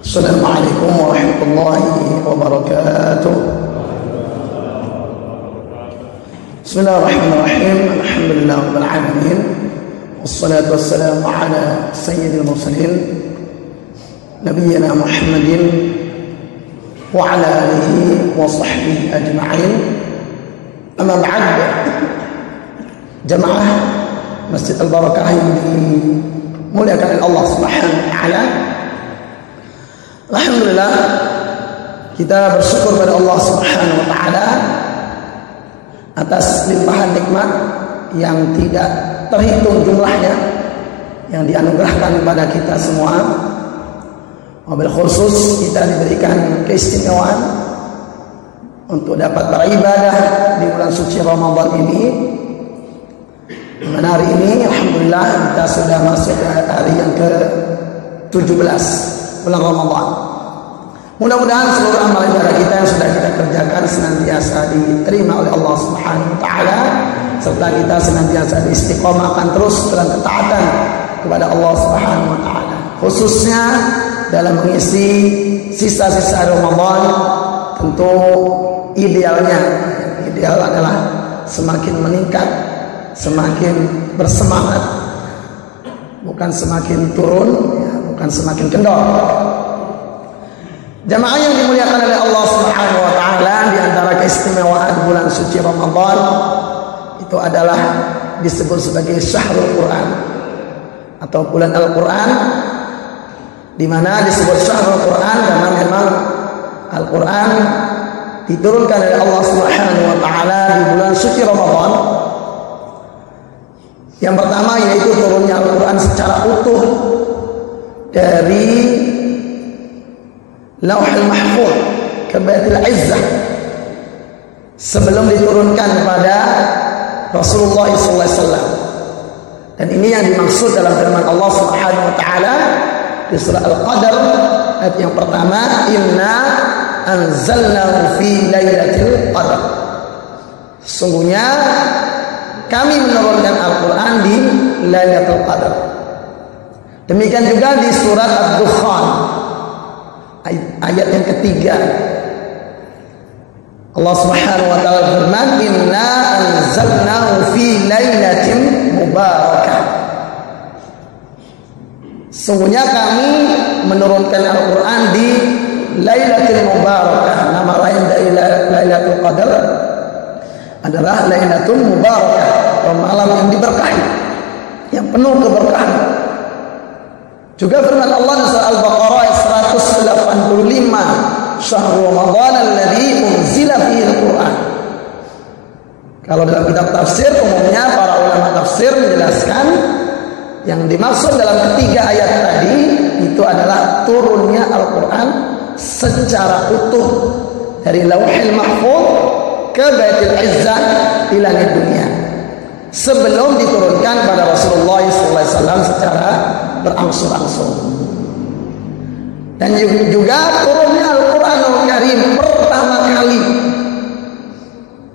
Assalamualaikum warahmatullahi wabarakatuh. Bismillahirrahmanirrahim. Alhamdulillahirabbil alamin. Wassalatu wassalamu ala sayyidil mursalin nabiyyina Muhammadin wa ala alihi wa sahbihi ajma'in. Amma ba'd. Jamaah Masjid Al-Barakah yang dimuliakan Allah Subhanahu wa taala. Alhamdulillah, kita bersyukur pada Allah Subhanahu wa taala atas limpahan nikmat yang tidak terhitung jumlahnya yang dianugerahkan kepada kita semua. Wabil khusus kita diberikan keistimewaan untuk dapat beribadah di bulan suci Ramadan ini. Di mana hari ini alhamdulillah kita sudah masuk ke hari yang ke-17 bulan Ramadan. Mudah-mudahan seluruh amal ibadah kita yang sudah kita kerjakan senantiasa diterima oleh Allah Subhanahu wa taala, serta kita senantiasa istiqomahkan terus dalam ketaatan kepada Allah Subhanahu wa taala. Khususnya dalam mengisi sisa-sisa Ramadan, tentu ideal adalah semakin meningkat, semakin bersemangat, bukan semakin turun, ya, bukan semakin kendor. Jamaah yang dimuliakan oleh Allah Subhanahu wa taala, di antara keistimewaan bulan suci Ramadan itu adalah disebut sebagai Syahrul Quran atau bulan Al-Quran, di mana disebut Syahrul Quran karena memang Al-Quran diturunkan oleh Allah Subhanahu wa taala di bulan suci Ramadan. Yang pertama yaitu turunnya Al-Quran secara utuh dari Lauhul Mahfuz ke Baitul Izzah sebelum diturunkan kepada Rasulullah SAW. Dan ini yang dimaksud dalam firman Allah Subhanahu wa taala di surah Al-Qadr ayat yang pertama, inna anzalnahu fi lailatul qadar. Sungguhnya kami menurunkan Al-Quran di Lailatul Qadar. Demikian juga di surat Ad-Dukhan ayat yang ketiga, Allah Subhanahu wa taala berfirman, inna anzalnahu fi lailatin mubarakah. Sungguhnya kami menurunkan Al-Quran di Lailatul Mubarakah. Nama lain dari Lailatul Qadar adalah Lailatul Mubarakah, atau malam yang diberkahi, yang penuh keberkahan. Juga firman Allah di surah Al-Baqarah 185, Syahrul Ramadan alladzi unzila fihi al-Qur'an. Kalau dalam kitab tafsir, umumnya para ulama tafsir menjelaskan yang dimaksud dalam ketiga ayat tadi itu adalah turunnya Al-Quran secara utuh dari Lauhul Mahfuz ke Baitul Izzah di langit dunia sebelum diturunkan pada Rasulullah SAW secara berangsur-angsur. Dan juga turunnya Al-Quranul Karim pertama kali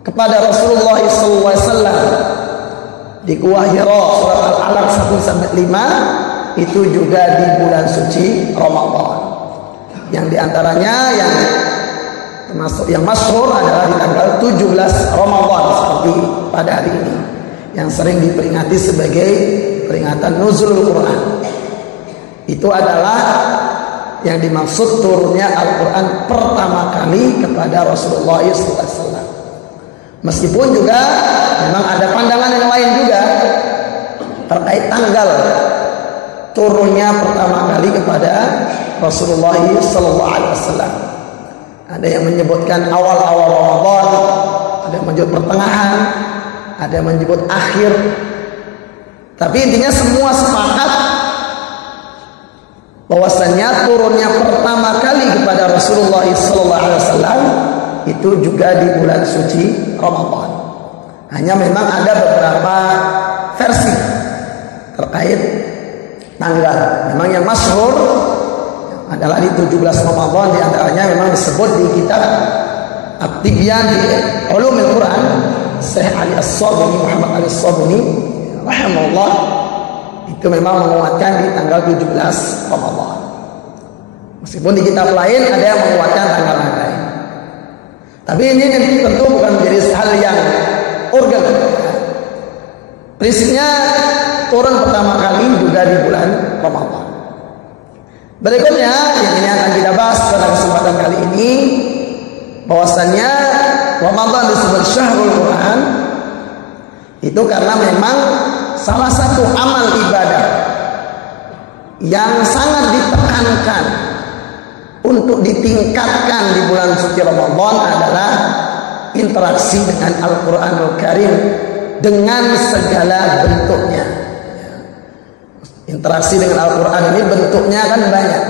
kepada Rasulullah SAW di Gua Hira surat Al-Alaq 1-5 itu juga di bulan suci Ramadan. Yang diantaranya yang termasuk yang masyhur adalah di tanggal 17 Ramadan seperti pada hari ini, yang sering diperingati sebagai peringatan Nuzulul Quran. Itu adalah yang dimaksud turunnya Al-Quran pertama kali kepada Rasulullah SAW. Meskipun juga memang ada pandangan yang lain juga terkait tanggal turunnya pertama kali kepada Rasulullah SAW. Ada yang menyebutkan awal-awal Ramadan, ada yang menyebut pertengahan, ada yang menyebut akhir. Tapi intinya semua sepakat bahwasannya turunnya pertama kali kepada Rasulullah SAW itu juga di bulan suci Ramadan. Hanya memang ada beberapa versi terkait tanggal. Memang yang masyhur adalah di 17 Ramadan, di antaranya memang disebut di kitab At-Tibyan di Ulumul Quran Syekh Ali As-Sabuni, Muhammad Ali As-Sabuni rahimahullah, itu memang menguatkan di tanggal 17 Ramadan. Meskipun di kitab lain ada yang menguatkan tanggal lain. Tapi ini tentu bukan menjadi hal yang urgen. Prinsipnya turun pertama kali juga di bulan Ramadan. Berikutnya yang ini akan kita bahas pada kesempatan kali ini, bahwasannya Ramadan disebut Syahrul Quran itu karena memang salah satu amal ibadah yang sangat ditekankan untuk ditingkatkan di bulan suci Ramadan adalah interaksi dengan Al-Quranul Karim dengan segala bentuknya. Interaksi dengan Al-Quran ini bentuknya kan banyak.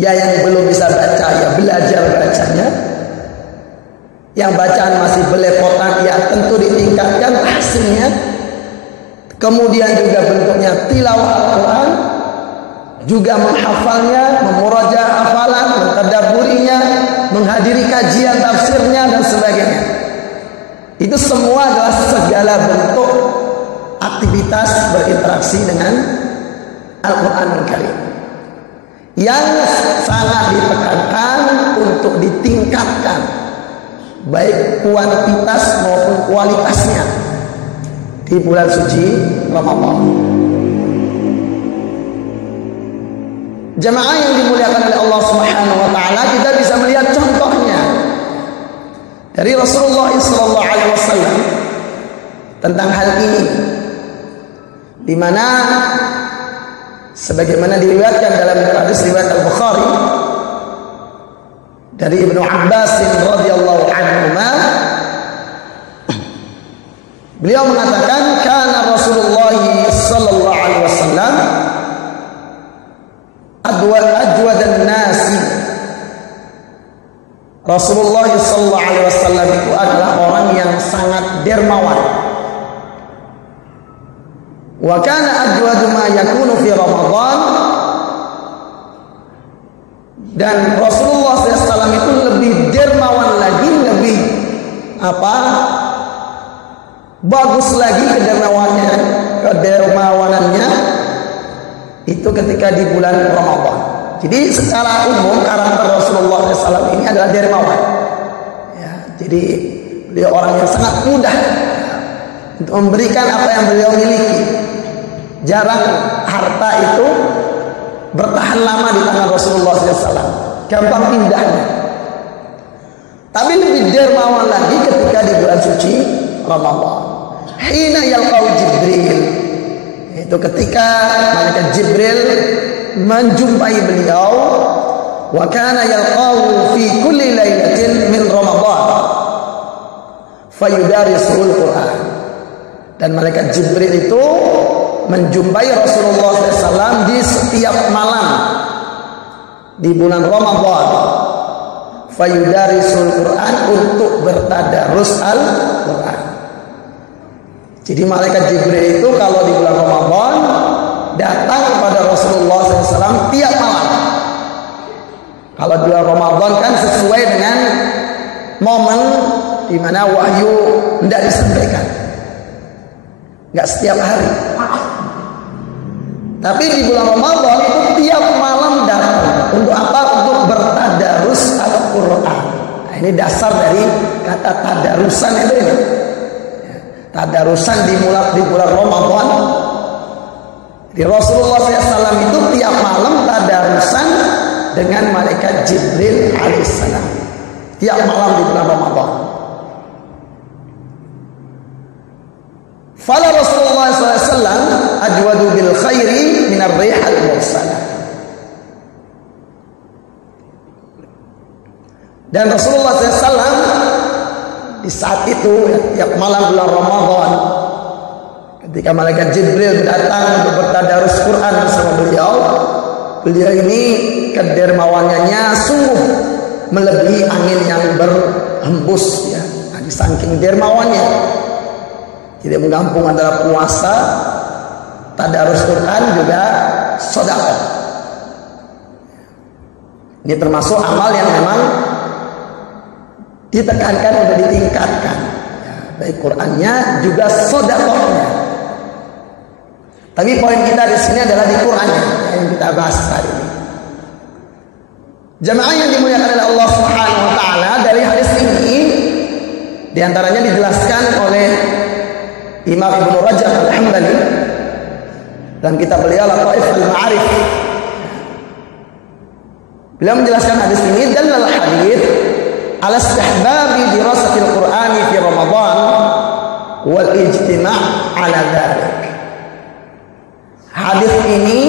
Ya yang belum bisa baca ya belajar bacanya. Yang bacaan masih belepotan ya tentu ditingkatkan hasilnya. Kemudian juga bentuknya tilawah Al-Quran, juga menghafalnya, memuraja hafalan, mentadabburinya, menghadiri kajian tafsirnya dan sebagainya. Itu semua adalah segala bentuk aktivitas berinteraksi dengan Al-Quranul Karim yang sangat ditekankan untuk ditingkatkan baik kuantitas maupun kualitasnya di bulan suci Ramadan. Jamaah yang dimuliakan oleh Allah Subhanahu wa taala, kita bisa melihat contohnya dari Rasulullah SAW tentang hal ini, di mana sebagaimana diriwayatkan dalam hadis riwayat Al-Bukhari dari Ibnu Abbas radhiyallahu anhuma, beliau mengatakan kana Rasulullah sallallahu alaihi wasallam ajwadan nasi. Rasulullah sallallahu alaihi wasallam itu adalah orang yang sangat dermawan. Wa kana ajwadu ma yakunu fi Ramadan, dan Rasulullah SAW itu lebih dermawan lagi, lebih bagus lagi kedermawanannya itu ketika di bulan Ramadan. Jadi secara umum karakter Rasulullah SAW ini adalah dermawan. Ya, jadi beliau orang yang sangat mudah untuk memberikan apa yang beliau miliki. Jarang harta itu bertahan lama di tangan Rasulullah SAW. Gampang pindahnya. Tapi lebih dermawan lagi ketika di bulan suci Ramadan. Hina yalqau Jibril, itu ketika malaikat Jibril menjumpai beliau. Wa kana yalqau fi kulli lailatin min Ramadan fayudarisul Quran. Dan malaikat Jibril itu menjumpai Rasulullah SAW di setiap malam di bulan Ramadan, fayudarisul Quran, untuk bertadarus Al-Quran. Jadi malaikat Jibril itu kalau di bulan Ramadan datang kepada Rasulullah SAW tiap malam. Kalau di bulan Ramadan kan sesuai dengan momen di mana wahyu hendak disampaikan, nggak setiap hari. Tapi di bulan Ramadan itu tiap malam datang. Untuk apa? Untuk bertadarus Al-Quran. Nah, ini dasar dari kata tadarusan itu ya. Tadarusan dimulai di bulan Ramadan. Di Rasulullah SAW itu tiap malam tadarusan dengan malaikat Jibril alaihissalam. Tiap malam di bulan Ramadan. Fala Rasulullah SAW ajwadu bil khairi minar rihal mursalah. Dan Rasulullah SAW di saat itu tiap malam bulan Ramadan, ketika malaikat Jibril datang untuk bertadarus Quran bersama beliau, beliau ini kedermawanannya sungguh melebihi angin yang berhembus ya. Nah, di saking dermawannya, tidak menggampung antara puasa, tadarus Quran, juga sedekah. Ini termasuk amal yang memang ditekankan untuk ditingkatkan ya, baik Qurannya juga sedekahnya. Tapi poin kita di sini adalah di Qur'annya yang kita bahas hari ini. Jamaah yang dimuliakan oleh Allah Subhanahu wa taala, dari hadis ini di antaranya dijelaskan oleh Imam Ibnu Rajab Al-Hambali dan kitab beliau Lataif Al-Ma'arif. Beliau menjelaskan hadis ini, dalal hadis ala istihbabi dirasatil Qur'ani fi Ramadan wal ijtima' ala dzalik. Hadis ini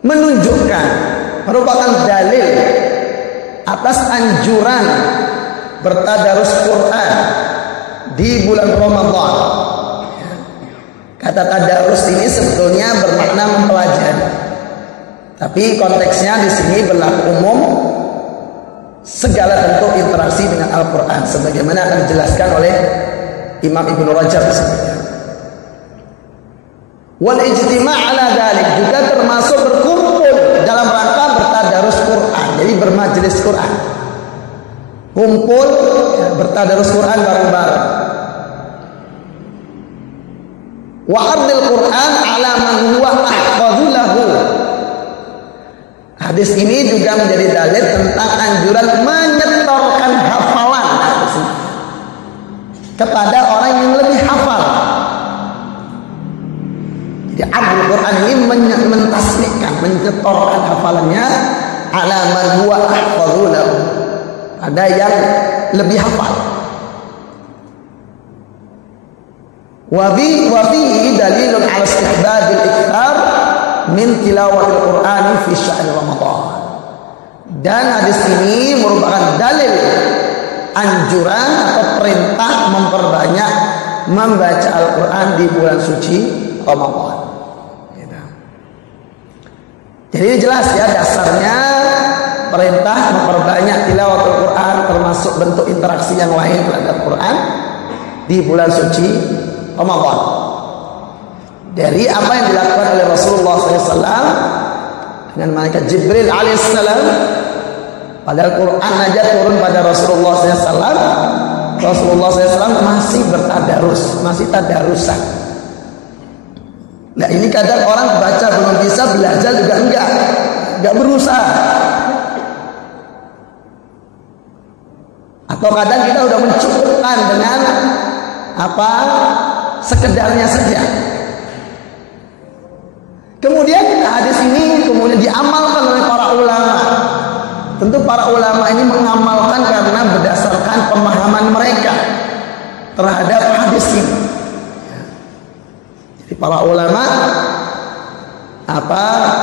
menunjukkan, merupakan dalil atas anjuran bertadarus Quran di bulan Ramadan. Kata tadarus ini sebetulnya bermakna mempelajari, tapi konteksnya di sini berlaku umum segala bentuk interaksi dengan Al-Quran, sebagaimana akan dijelaskan oleh Imam Ibnu Rajab di sini. Wal ijtima' ala dzalik juga termasuk berkumpul dalam rangka bertadarus Quran, jadi bermajelis Quran, kumpul bertadarus Quran bareng-bareng. Wa ardil Quran ala man huwa ahfadhu lahu. Hadis ini juga menjadi dalil tentang anjuran menyetorkan hafalan kepada orang yang lebih hafal. Jadi Abdul Quran ini mentasbihkan, menyetorkan hafalannya ala man huwa ahfadhu lahu, ada yang lebih hafal. Wa fihi dalilun ala istihbabil ikthar min tilawatil Quran fi syahr Ramadan. Dan hadis ini merupakan dalil anjuran atau perintah memperbanyak membaca Al-Quran di bulan suci Ramadan. Jadi jelas ya, dasarnya perintah memperbanyak tilawatul Quran, termasuk bentuk interaksi yang lain terhadap Quran di bulan suci Ramadan. Dari apa yang dilakukan oleh Rasulullah SAW dengan malaikat Jibril alaihissalam, padahal Quran aja turun pada Rasulullah SAW. Rasulullah SAW masih bertadarus, masih tadarusan. Nah ini kadang orang baca belum bisa, belajar juga enggak berusaha. Atau kadang kita udah mencukupkan dengan apa sekedarnya saja. Kemudian hadis ini kemudian diamalkan oleh para ulama. Tentu para ulama ini mengamalkan karena berdasarkan pemahaman mereka terhadap hadis ini. Jadi para ulama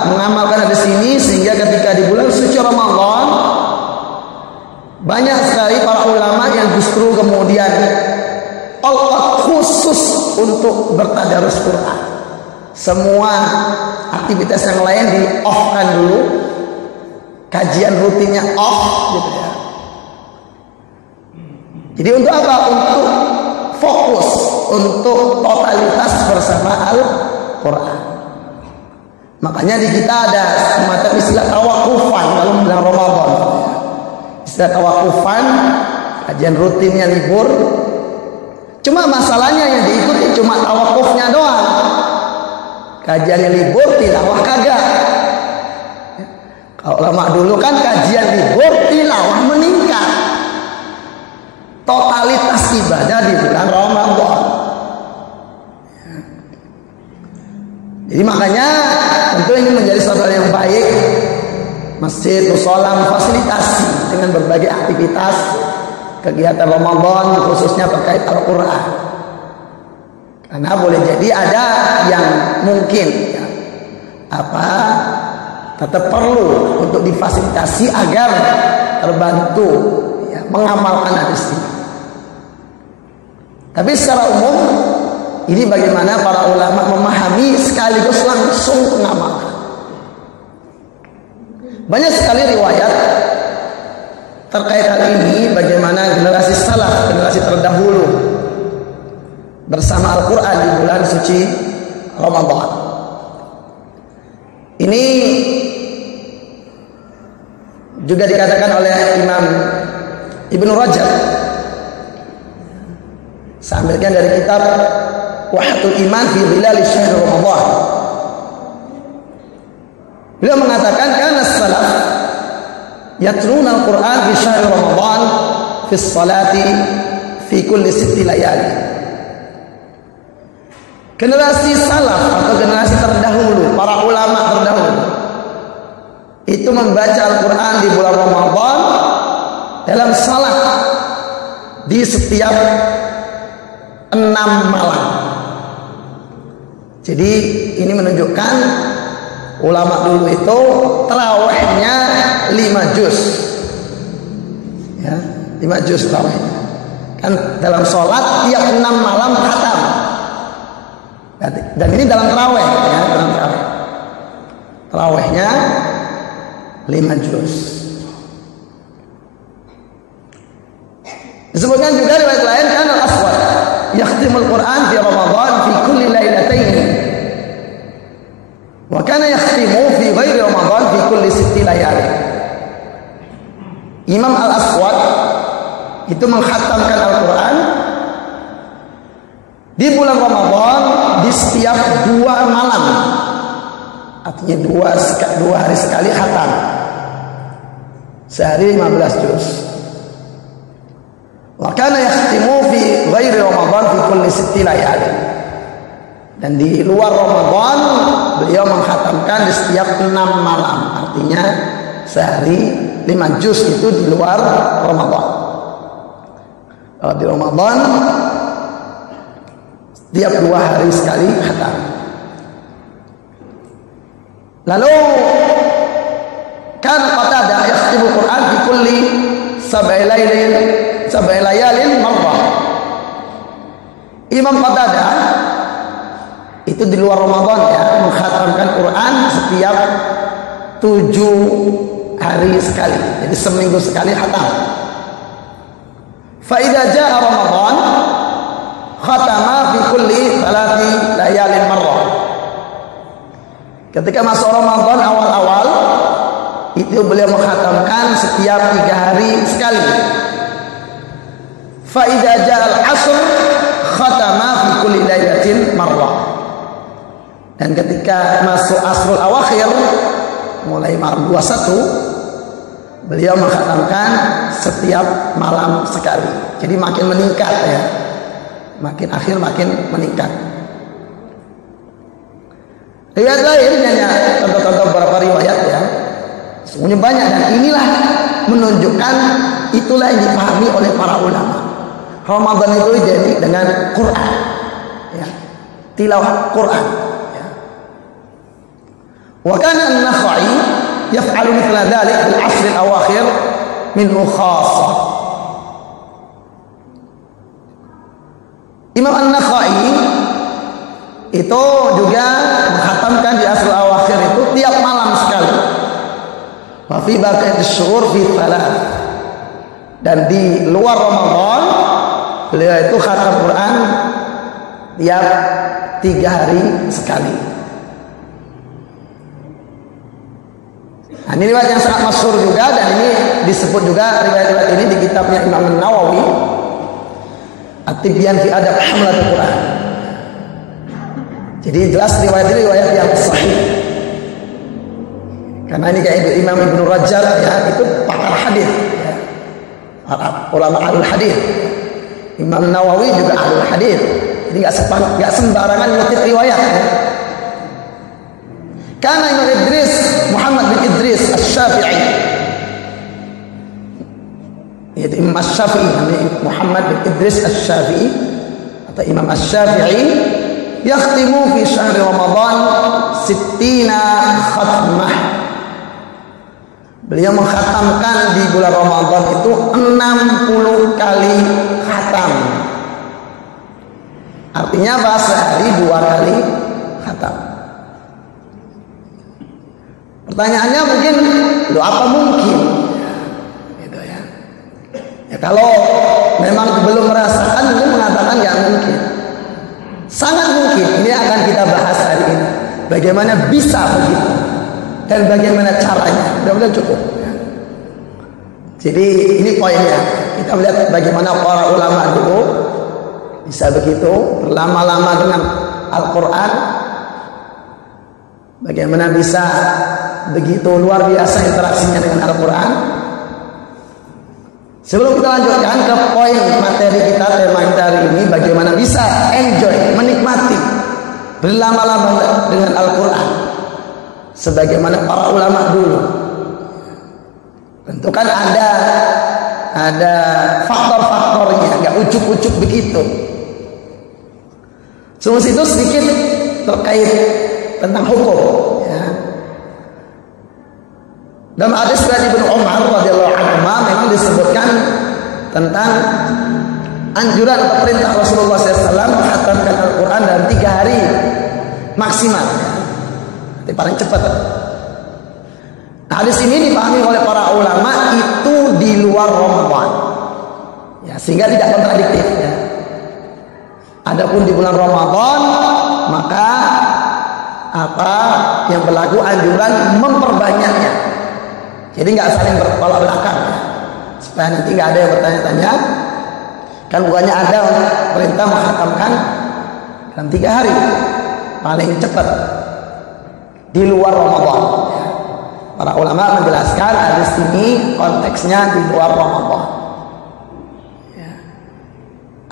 mengamalkan hadis ini sehingga ketika di bulan suci Ramadan banyak sekali para ulama yang justru kemudian Allah khusus untuk bertadarus Quran. Semua aktivitas yang lain di off-kan dulu, kajian rutinnya off gitu ya. Jadi untuk apa? Untuk fokus, untuk totalitas bersama Al-Quran. Makanya di kita ada semacam istilah tawakufan kalau bulan Ramadan. Istilah tawakufan, kajian rutinnya libur. Cuma masalahnya yang diikuti cuma tawakufnya doang. Kajiannya libur, tilawah kagak. Kalau lama dulu kan kajian libur, tilawah meningkat. Totalitas ibadah di bulan Ramadan. Jadi makanya tentu ini menjadi suatu hal yang baik. Masjid, mushola memfasilitasi dengan berbagai aktivitas kegiatan Ramadan khususnya terkait Al-Quran. Karena boleh jadi ada yang mungkin ya, tetap perlu untuk difasilitasi agar terbantu ya, mengamalkan hadis ini. Tapi secara umum ini bagaimana para ulama memahami sekaligus langsung mengamalkan. Banyak sekali riwayat terkait hal ini, bagaimana generasi salaf, generasi terdahulu bersama Al-Quran di bulan suci Ramadan. Ini juga dikatakan oleh Imam Ibnu Rajab. Saya ambilkan dari kitab Wahdatul Iman fi Dhilal Syahr Ramadan. Beliau mengatakan kana salaf yatluna al-Qur'an fi syahr Ramadan fi salati fi kulli 6 layali. Generasi salaf atau generasi terdahulu, para ulama terdahulu, itu membaca Al-Quran di bulan Ramadan dalam salat di setiap 6 malam. Jadi ini menunjukkan ulama dulu itu tarawihnya 5 juz. Ya, 5 juz tarawihnya. Kan dalam sholat tiap 6 malam khatam. Dan ini dalam tarawih, ya, dalam tarawih. Tarawihnya 5 juz. Disebutkan juga riwayat lain kan al-Aswad yakhtimul Quran fi Ramadan fi kulli lailatain. Wa kana yakhtimu fi ghairi Ramadan fi kulli 6 layali. Imam Al-Aswad itu mengkhatamkan Al-Quran di bulan Ramadan di setiap 2 malam. Artinya 2 hari sekali khatam. Sehari 15 juz. Wa kana yakhtimu fi ghairi Ramadan fi kulli 6 layali. Dan di luar Ramadan beliau mengkhatamkan di setiap 6 malam. Artinya sehari 5 juz itu di luar Ramadan. Kalau di Ramadan setiap 2 hari sekali khatam. Lalu kan Qatadah yakhtimul Quran fi kulli 7 layalin marrah. Imam Qatadah itu di luar Ramadan ya, mengkhatamkan Quran setiap 7 hari sekali. Jadi seminggu sekali khatam. Fa idza jaa Ramadan khatama fi kulli 3 layalin marrah. Ketika masuk Ramadan awal-awal itu beliau mengkhatamkan setiap 3 hari sekali. Fa idza jaa al-'asr khatama fi kulli lailatin marrah. Dan ketika masuk asrul awakhir mulai malam 21 beliau mengkhatamkan setiap malam sekali. Jadi makin meningkat ya. Makin akhir makin meningkat. Riwayat lain hanya contoh-contoh beberapa riwayat ya. Semuanya banyak dan inilah menunjukkan itulah yang dipahami oleh para ulama. Ramadan itu identik dengan Quran. Ya. Tilawah Quran. Ya. Wa kana an-Nakhai yaf'alu mithla dhalik bil 'ashr al-awakhir minhu khassah. Imam An-Nakhai itu juga menghatamkan di asr al-awakhir itu tiap malam sekali. Wa fi baqiyatish shuhur fi 3. Dan di luar Ramadan beliau itu khatam Quran tiap 3 hari sekali. Nah, ini riwayat yang sangat masyhur juga dan ini disebut juga riwayat-riwayat ini di kitabnya Imam Nawawi At-Tibyan fi Adab Hamlatul Quran. Jadi jelas riwayat ini riwayat yang sahih. Karena ini kayak Imam Ibnu Rajab ya, itu pakar hadis ya. Ulama ahli hadis. Imam Nawawi juga ahli hadis. Jadi enggak sembarangan ngutip riwayat ya. Karena Imam Idris Muhammad bin Idris Asy-Syafi'i, yaitu Imam Asy-Syafi'i, namanya Muhammad bin Idris Asy-Syafi'i atau Imam Asy-Syafi'i, yakhtimu fi syahr Ramadan 60 khatmah. Beliau mengkhatamkan di bulan Ramadan itu 60 kali khatam. Artinya bahasa sehari 2 kali khatam. Pertanyaannya mungkin, loh apa mungkin? Gitu ya. Ya kalau memang belum merasakan, mungkin mengatakan nggak mungkin. Sangat mungkin. Ini akan kita bahas hari ini. Bagaimana bisa begitu dan bagaimana caranya. Mudah-mudahan cukup. Ya. Jadi ini poinnya. Kita melihat bagaimana para ulama dulu bisa begitu berlama-lama dengan Al-Quran, bagaimana bisa begitu luar biasa interaksinya dengan Al-Quran. Sebelum kita lanjutkan ke poin materi kita, tema kita hari ini, bagaimana bisa enjoy, menikmati berlama-lama dengan Al-Quran sebagaimana para ulama dulu. Tentu kan ada faktor-faktornya, nggak ujuk-ujuk begitu. Semua itu sedikit terkait tentang hukum, ya. Dalam hadis dari Ibnu Umar radhiyallahu anhu memang disebutkan tentang anjuran atau perintah Rasulullah SAW menghatamkan Al-Quran dalam 3 hari maksimal, ya. Itu paling cepat. Nah, hadis ini dipahami oleh para ulama itu di luar Ramadan, ya, sehingga tidak kontradiktif, ya. Adapun di bulan Ramadan, maka apa yang berlaku anjuran memperbanyaknya. Jadi nggak saling bertolak belakang, ya. Supaya nanti nggak ada yang bertanya-tanya. Kan bukannya ada perintah menghatamkan dalam 3 hari paling cepat di luar Ramadan, ya. Para ulama menjelaskan hadis ini konteksnya di luar Ramadan, ya.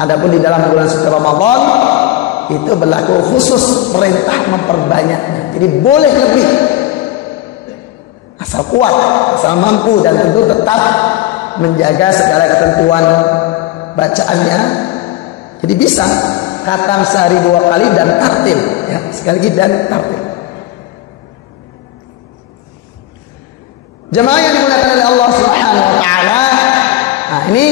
Adapun di dalam bulan suci Ramadan itu berlaku khusus perintah memperbanyaknya. Jadi boleh lebih asal kuat, asal mampu, dan tentu tetap menjaga segala ketentuan bacaannya. Jadi bisa khatam sehari 2 kali dan tartil, ya, sekali lagi dan tartil. Jemaah yang dimuliakan oleh Allah Subhanahu wa taala. Nah, ini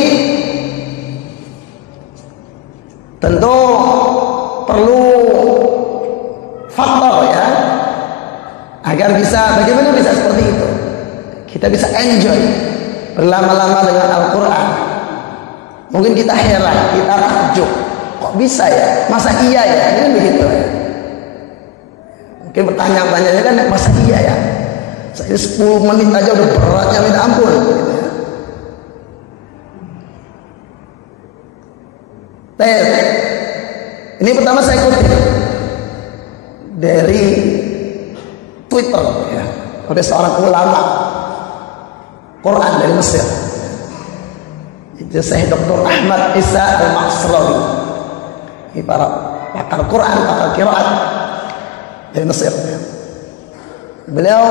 tentu perlu faktor, ya, agar bisa, bagaimana bisa seperti itu. Kita bisa enjoy berlama-lama dengan Al-Quran. Mungkin kita heran, kita takjub, kok bisa ya? Masa iya ya? Ini begitu, ya. Mungkin bertanya-tanya kan, masa iya ya? Saya 10 menit aja udah beratnya minta ampun, gitu, ya. Ini pertama saya kutip dari Twitter, ya, oleh seorang ulama Quran dari Mesir. Itu saya Dr. Ahmad Isa Al-Maksrawi. Ini para pakar Quran, pakar qiraat dari Mesir, ya. Beliau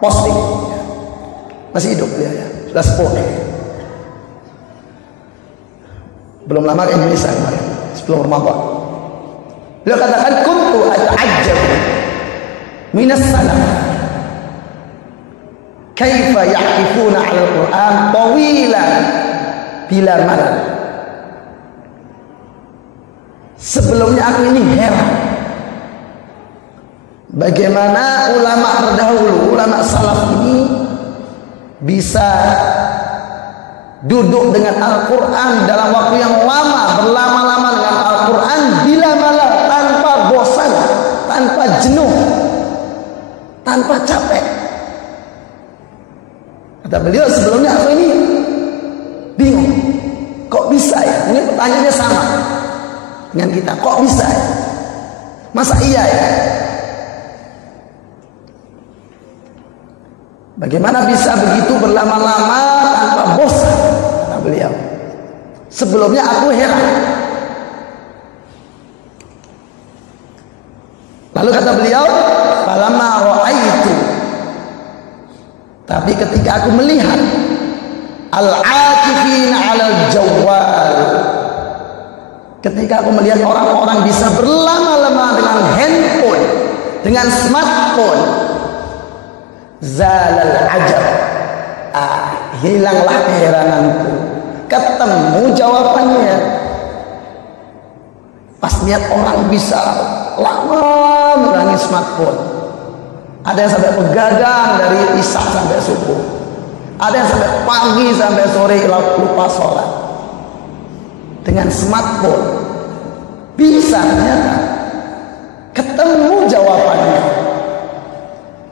posting, ya. Masih hidup dia, ya. Sudah sepuh, ya. Belum lama ke Indonesia kemarin, sebelum Ramadan. Beliau katakan, kuntu ata'ajjab minas salaf kaifa yahkifuna 'ala al-Qur'an tawilan bila malal. Sebelumnya aku ini heran bagaimana ulama terdahulu, ulama salaf ini bisa duduk dengan Al-Quran dalam waktu yang lama, berlama-lama dengan Al-Quran bila malah tanpa bosan, tanpa jenuh, tanpa capek. Kata beliau, sebelumnya aku ini bingung, kok bisa ya? Ini pertanyaannya sama dengan kita, kok bisa ya? Masa iya ya? Bagaimana bisa begitu berlama-lama tanpa bosan? Kata beliau, sebelumnya aku heran. Lalu kata beliau, falamma ra'aitu, tapi ketika aku melihat al-akifina 'alal jawwal, ketika aku melihat orang-orang bisa berlama-lama dengan handphone, dengan smartphone, zalal ajab, hilanglah keherananku, ketemu jawabannya. Pas lihat orang bisa lama megang smartphone, ada yang sampai begadang dari isya sampai subuh, ada yang sampai pagi sampai sore lupa sholat dengan smartphone. Bisa ternyata ketemu jawabannya.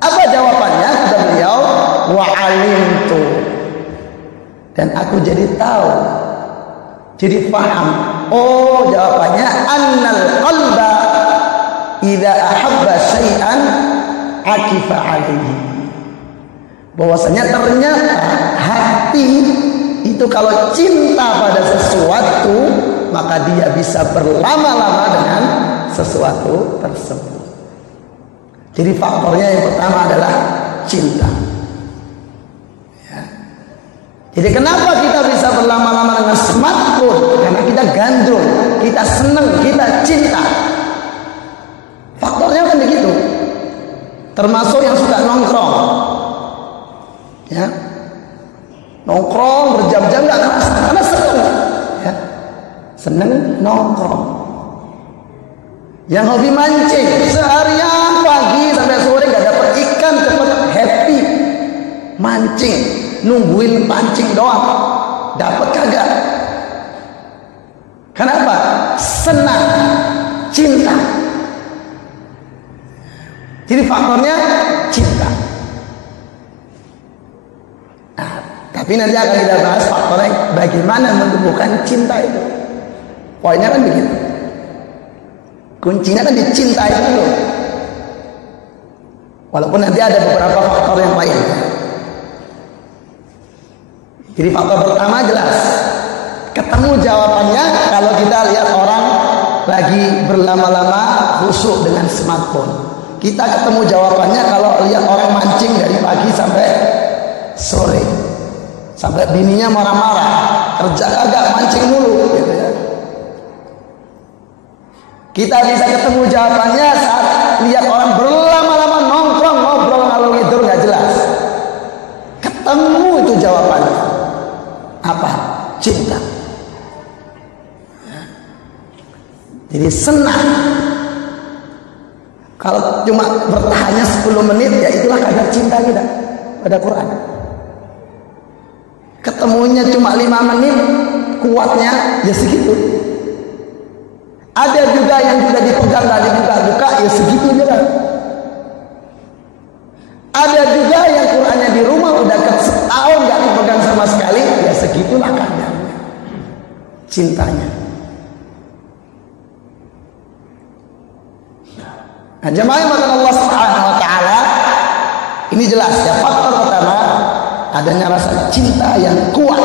Apa jawabannya? Kata beliau, wa alimtu, dan aku jadi tahu, jadi paham Oh, jawabannya annal qalba idza ahabba syai'an akifa alaihi. Bahwasanya ternyata hati itu kalau cinta pada sesuatu, maka dia bisa berlama-lama dengan sesuatu tersebut. Jadi faktornya yang pertama adalah cinta. Jadi kenapa kita bisa berlama-lama dengan smartphone? Karena kita gandrung, kita senang, kita cinta. Faktornya kan begitu. Termasuk yang suka nongkrong, ya, nongkrong berjam-jam gak kerasa karena senang, ya, senang nongkrong. Yang hobi mancing seharian pagi sampai sore gak dapat ikan, cepet happy mancing. Nungguin pancing doang, dapat kagak? Kenapa? Senang, cinta. Jadi faktornya cinta. Nah, tapi nanti akan kita bahas faktornya bagaimana menumbuhkan cinta itu. Poinnya kan begitu. Kuncinya kan dicintai dulu. Walaupun nanti ada beberapa faktor yang lain. Jadi faktor pertama jelas, ketemu jawabannya kalau kita lihat orang lagi berlama-lama khusyuk dengan smartphone. Kita ketemu jawabannya kalau lihat orang mancing dari pagi sampai sore, sampai bininya marah-marah, kerja kagak mancing mulu, gitu ya. Kita bisa ketemu jawabannya saat lihat orang berlama-lama nongkrong ngobrol ngalor ngidul nggak jelas. Ketemu itu jawabannya. Apa? Cinta. Jadi senang. Kalau cuma bertahannya 10 menit, ya itulah kadar cinta kita pada Quran. Ketemunya cuma 5 menit, kuatnya ya segitu. Ada juga yang sudah dipegang gak dibuka-buka, ya segitu juga. Ada juga yang Qurannya di rumah udah setahun gak dipegang sama sekali, ya segitulah kadarnya cintanya. Nah, jemaah yang dimuliakan Allah Subhanahu wa taala, ini jelas ya, faktor pertama adanya rasa cinta yang kuat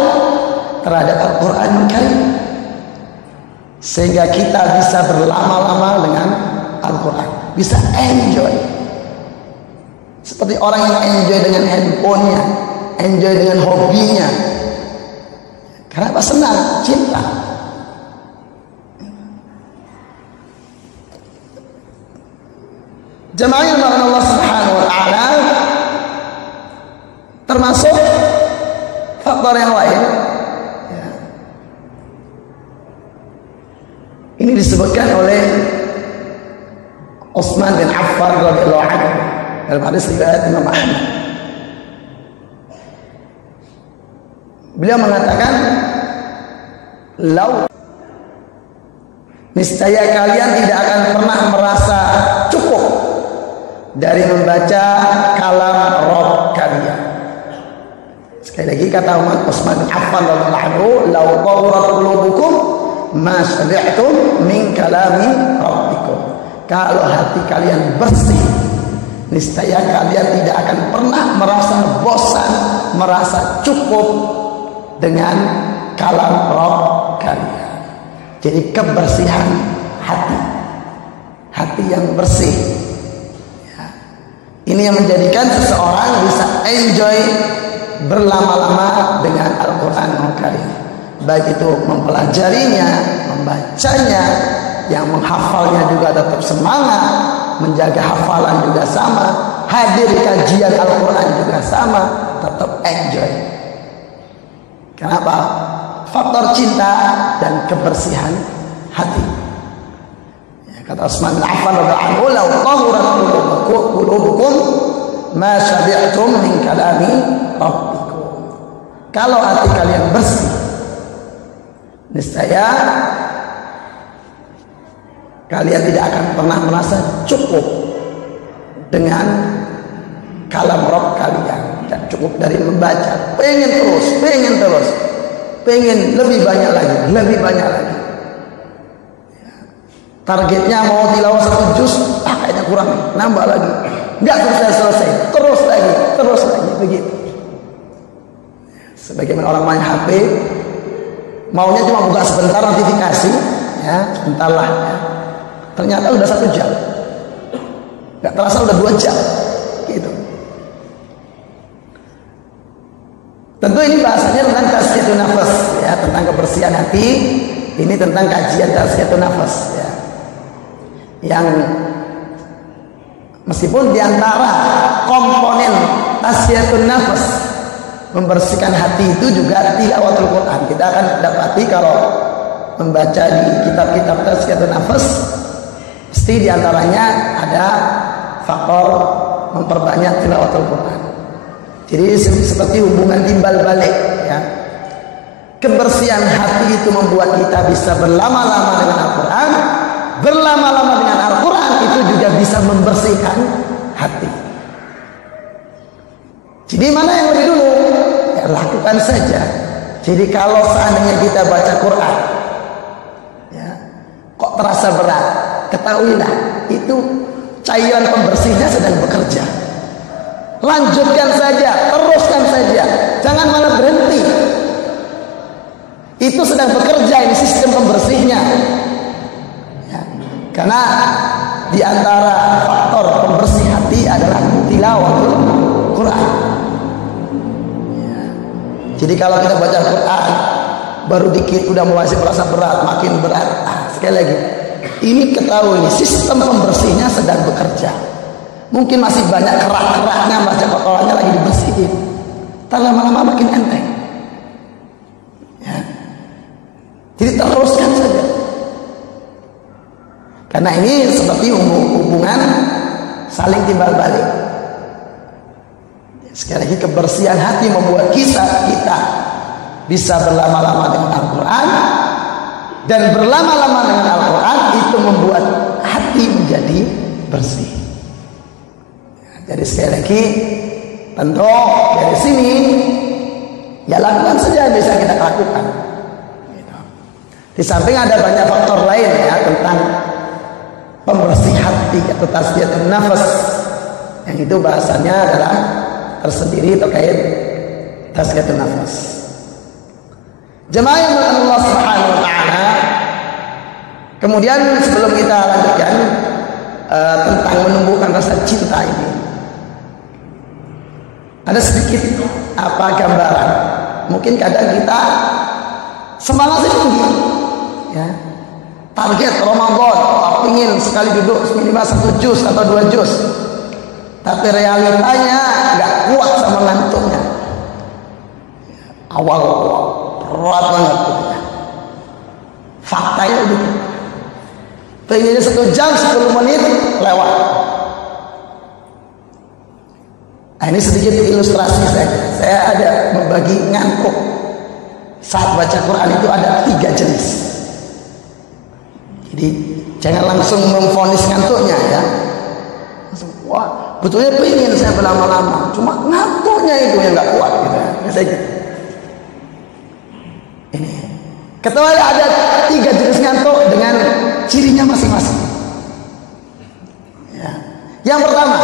terhadap Al-Qur'an Karim, sehingga kita bisa berlama-lama dengan Al-Qur'an, bisa enjoy. Seperti orang yang enjoy dengan handphonenya, enjoy dengan hobinya. Karena apa? Senang, cinta. Jemaah yang dimuliakan Allah Subhanahu wa taala, termasuk faktor yang lain, ya. Ini disebutkan oleh Utsman bin Affan radhiyallahu anhu dalam hadis riwayat Imam Ahmad. Beliau mengatakan, "Lau niscaya kalian tidak akan pernah merasa cukup dari membaca kalam Rabb kalian." Sekali lagi kata Utsman bin Affan radhiyallahu anhu, "Lau tahurat qulubukum ma sami'tum min kalami rabbikum." Kalau hati kalian bersih, niscaya kalian tidak akan pernah merasa bosan, merasa cukup dengan kalam Rabb kalian. Jadi kebersihan hati, hati yang bersih, ya. Ini yang menjadikan seseorang bisa enjoy berlama-lama dengan Al-Quran Al-Karim, baik itu mempelajarinya, membacanya, yang menghafalnya juga tetap semangat, menjaga hafalan juga sama, hadir kajian Al-Quran juga sama, tetap enjoy. Kenapa? Faktor cinta dan kebersihan hati. Ya, kata Utsman bin Affan radhiyallahu anhu, "Lau tahurat qulubukum ma syabi'tum min kalami rabbikum." Kalau hati kalian bersih, niscaya kalian tidak akan pernah merasa cukup dengan kalam Rabb kalian. Tidak cukup dari membaca, pengen terus, pengen lebih banyak lagi, lebih banyak lagi. Targetnya mau tilawah 1 juz, kayaknya kurang, nambah lagi. Enggak selesai, terus lagi begitu. Sebagaimana orang main HP, maunya cuma buka sebentar notifikasi, ya, sebentar lah. Ya. Ternyata udah 1 jam, nggak terasa udah 2 jam, gitu. Tentu ini bahasanya tentang tazkiyatun nafas, ya, tentang kebersihan hati. Ini tentang kajian tazkiyatun nafas, ya. Yang meskipun diantara komponen tazkiyatun nafas membersihkan hati itu juga tilawatul Quran. Kita akan dapati kalau membaca di kitab-kitab tazkiyatun nafas, mesti diantaranya ada faktor memperbanyak tilawatul Quran. Jadi seperti hubungan timbal balik, ya. Kebersihan hati itu membuat kita bisa berlama-lama dengan Al-Quran. Berlama-lama dengan Al-Quran itu juga bisa membersihkan hati. Jadi mana yang lebih dulu? Ya, lakukan saja. Jadi kalau seandainya kita baca Quran, ya, kok terasa berat, ketahuilah itu cairan pembersihnya sedang bekerja. Lanjutkan saja, teruskan saja, jangan malah berhenti. Itu sedang bekerja, ini sistem pembersihnya, ya. Karena di antara faktor pembersih hati adalah tilawatul Quran, ya. Jadi kalau kita baca Quran baru dikit udah mulai merasa berat, makin berat. Sekali lagi, ini ketahui, ini sistem pembersihnya sedang bekerja. Mungkin masih banyak kerak-keraknya, baca kotorannya lagi dibersihin. Ntar lama-lama makin enteng, ya. Jadi teruskan saja. Karena ini seperti hubungan saling timbal balik. Sekali lagi, kebersihan hati membuat kita bisa berlama-lama dengan Al-Quran. Dan berlama-lama dengan Al-Quran itu membuat hati menjadi bersih. Jadi sekali lagi, tentu dari sini ya lakukan saja yang bisa kita lakukan. Di samping ada banyak faktor lain, ya, tentang pembersih hati atau tazkiyatun nafas, yang itu bahasanya adalah tersendiri terkait tazkiyatun nafas. Jemaah yang dirahmati Allah Subhanahu wa taala, kemudian sebelum kita lanjutkan tentang menumbuhkan rasa cinta ini, ada sedikit gambaran. Mungkin kadang kita semangatnya tinggi, ya, target Ramadan, ingin sekali duduk minimal 1 juz atau 2 juz, tapi realitanya nggak kuat sama ngantuknya. Awal berat banget, faktanya begitu. Pengennya 1 jam 10 menit lewat. Nah, ini sedikit ilustrasi saja. Saya ada membagi ngantuk saat baca Quran itu ada 3 jenis. Jadi jangan langsung memvonis ngantuknya, ya. Langsung, wah, betulnya pengen saya berlama-lama, cuma ngantuknya itu yang nggak kuat, gitu. Gitu. Ini ketahui ada 3 jenis ngantuk dengan cirinya masing-masing, ya. Yang pertama,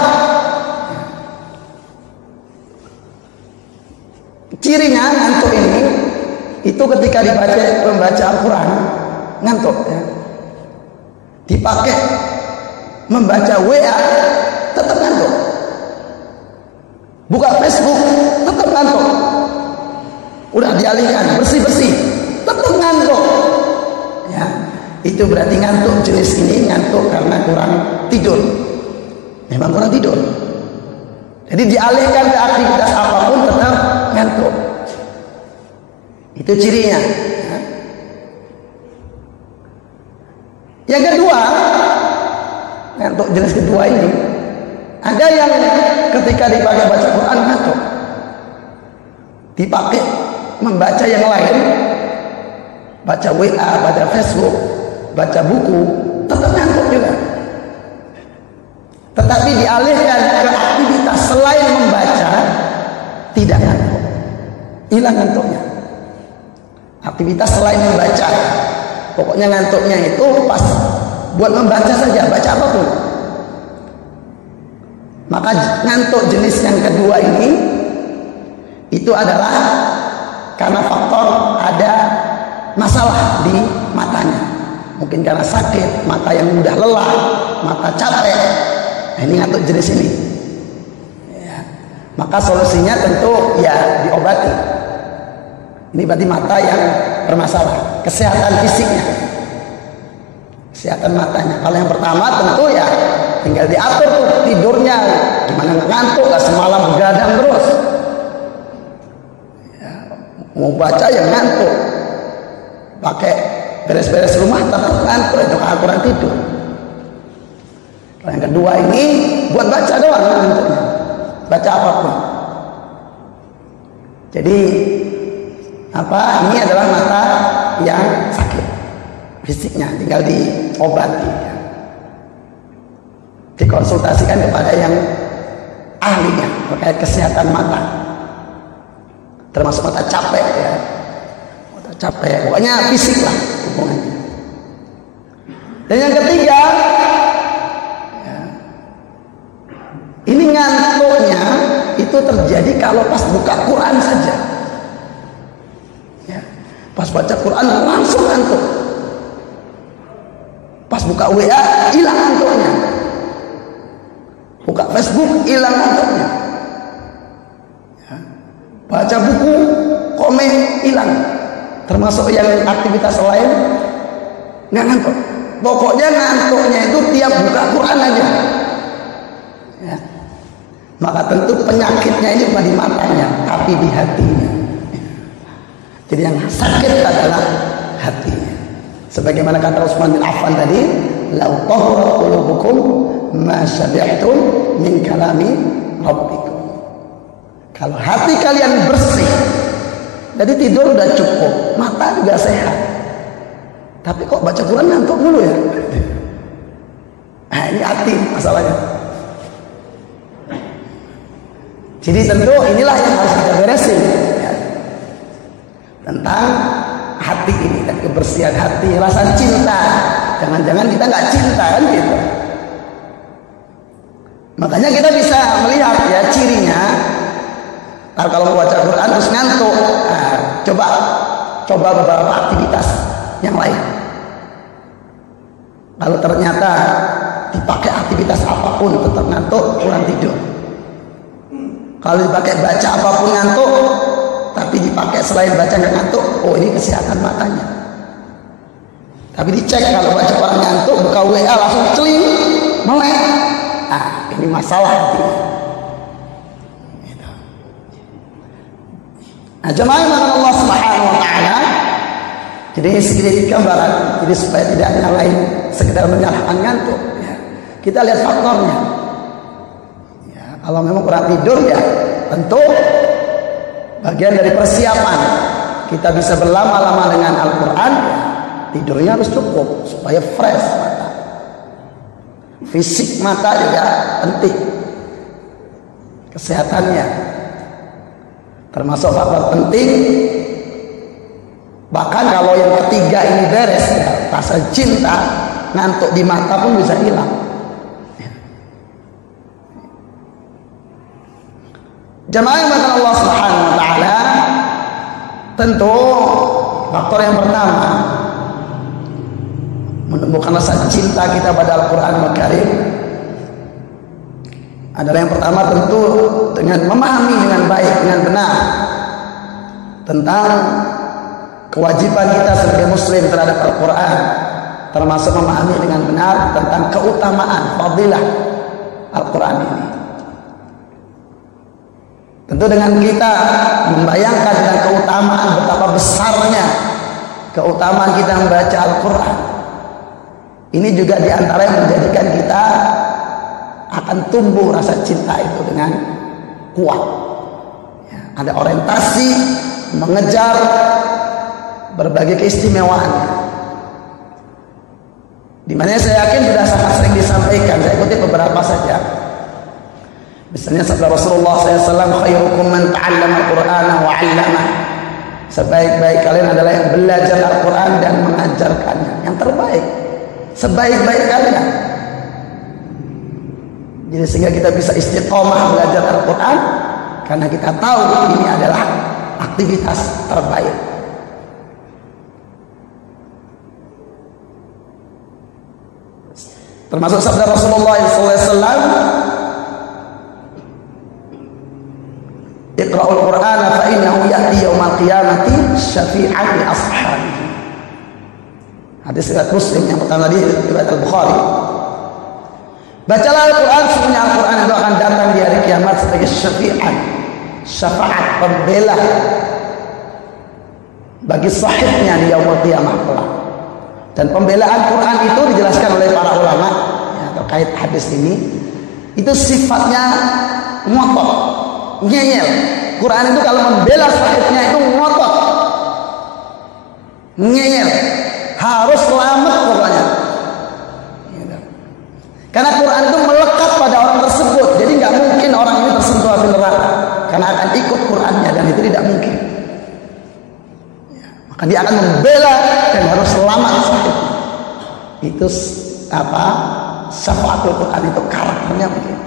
cirinya ngantuk ini itu ketika membaca Al-Quran ngantuk, ya. Dipakai membaca WA tetap ngantuk, buka Facebook tetap ngantuk, udah dialihkan bersih-bersih tetap ngantuk, ya. Itu berarti ngantuk jenis ini ngantuk karena kurang tidur, memang kurang tidur. Jadi dialihkan ke aktivitas apapun tetap ngantuk. Itu cirinya, ya. Yang kedua, ngantuk jenis kedua ini, ada yang ketika dipakai baca Quran ngantuk, dipakai membaca yang lain, baca WA, baca Facebook, baca buku, tetap ngantuk juga. Tetapi dialihkan ke aktivitas selain membaca, tidak ngantuk, hilang ngantuknya. Aktivitas selain membaca, pokoknya ngantuknya itu pas buat membaca saja, baca apapun. Maka ngantuk jenis yang kedua ini itu adalah karena faktor ada masalah di matanya. Mungkin karena sakit, mata yang mudah lelah, mata capek. Nah, ini ngantuk jenis ini. Ya. Maka solusinya tentu ya diobati. Ini berarti mata yang bermasalah, kesehatan fisiknya, kesehatan matanya. Kalau yang pertama tentu ya tinggal diatur tuh tidurnya, gimana nggak ngantuk, lah semalam begadang terus. Ya, mau baca ya ngantuk, pakai beres-beres rumah tetap ngantuk, itu kurang tidur. Kalau yang kedua ini buat baca doang ngantuknya, baca apapun. Jadi ini adalah mata yang sakit fisiknya, tinggal diobati ya. Dikonsultasikan kepada yang ahlinya terkait kesehatan mata, termasuk mata capek ya, mata capek, pokoknya fisik lah hubungannya. Dan yang ketiga ya, ini ngantuknya itu terjadi kalau pas buka Quran saja ya. Pas baca Quran langsung ngantuk, pas buka WA hilang ngantuknya, buka Facebook hilang ngantuknya ya. Baca buku komen hilang, termasuk yang aktivitas lain nggak ngantuk. Pokoknya ngantuknya itu tiap buka Quran aja ya. Maka tentu penyakitnya ini bukan di matanya tapi di hatinya. Jadi yang sakit adalah hatinya. Sebagaimana kata Utsman bin Affan tadi, "Lau tahura qulubukum ma syabi'tum min kalami rabbikum." Kalau hati kalian bersih, jadi tidur udah cukup, mata juga sehat. Tapi kok baca Quran ngantuk dulu ya? Nah, ini hati masalahnya. Jadi tentu inilah yang harus kita beresin ya. Tentang hati ini dan kebersihan hati, rasa cinta. Jangan-jangan kita nggak cinta kan gitu. Makanya kita bisa melihat ya cirinya. Kalau mau baca Quran terus ngantuk, coba beberapa aktivitas yang lain. Kalau ternyata dipakai aktivitas apapun tetap ngantuk, kurang tidur. Kalau dipakai baca apapun ngantuk, tapi dipakai selain baca nggak ngantuk, oh ini kesehatan matanya. Tapi dicek kalau baca orang ngantuk, buka WA langsung celing, melek. Ini masalah. Nah, jemaah yang dimuliakan Allah Subhanahu wa taala. Jadi sedikit gambaran, jadi supaya tidak nyalain sekedar menyalahkan ngantuk ya. Kita lihat faktornya. Ya, kalau memang kurang tidur ya tentu bagian dari persiapan kita bisa berlama-lama dengan Al-Quran ya, tidurnya harus cukup supaya fresh mata. Fisik mata juga penting, kesehatannya termasuk faktor penting. Bahkan kalau yang ketiga ini beres ya, rasa cinta, ngantuk di mata pun bisa hilang ya. Jemaah yang dimuliakan Allah Subhanahu wa taala, tentu faktor yang pertama menumbuhkan rasa cinta kita pada Al-Quran Al-Karim adalah yang pertama tentu dengan memahami dengan baik, dengan benar tentang kewajiban kita sebagai muslim terhadap Al-Quran, termasuk memahami dengan benar tentang keutamaan fadilah Al-Quran ini. Tentu dengan kita membayangkan tentang keutamaan, betapa besarnya keutamaan kita membaca Al-Quran, ini juga diantara yang menjadikan kita akan tumbuh rasa cinta itu dengan kuat ya, ada orientasi mengejar berbagai keistimewaan, di mana saya yakin sudah sangat sering disampaikan. Saya kutip beberapa saja. Misalnya sabda Rasulullah SAW, khairukum man ta'allama al-Qur'ana wa 'allama. Sebaik-baik kalian adalah yang belajar Al-Quran dan mengajarkannya. Yang terbaik sebaik-baik kalian. Jadi sehingga kita bisa istiqomah belajar Al-Quran karena kita tahu ini adalah aktivitas terbaik. Termasuk sabda Rasulullah SAW, Iqra'ul Qur'ana fa innahu ya'ti yaumal qiyamati syafi'an li ashabihi. Hadis riwayat Muslim yang pertama tadi riwayat Al-Bukhari. Bacalah Al-Quran, sesungguhnya Al-Quran itu akan datang di hari kiamat sebagai syafi'an, syafaat, pembela bagi sahibnya di yaumul qiyamah kelak. Dan pembelaan Quran itu dijelaskan oleh para ulama ya, terkait hadis ini. Itu sifatnya ngotot, ngeyel. Quran itu kalau membela sahibnya itu ngotot, ngeyel, harus selamat pokoknya. Karena Quran itu melekat pada orang tersebut. Jadi nggak mungkin orang ini tersentuh api neraka, karena akan ikut Qurannya, dan itu tidak mungkin. Maka dia akan membela dan harus selamat. Itu apa? Syafaatul Quran itu karakternya begitu.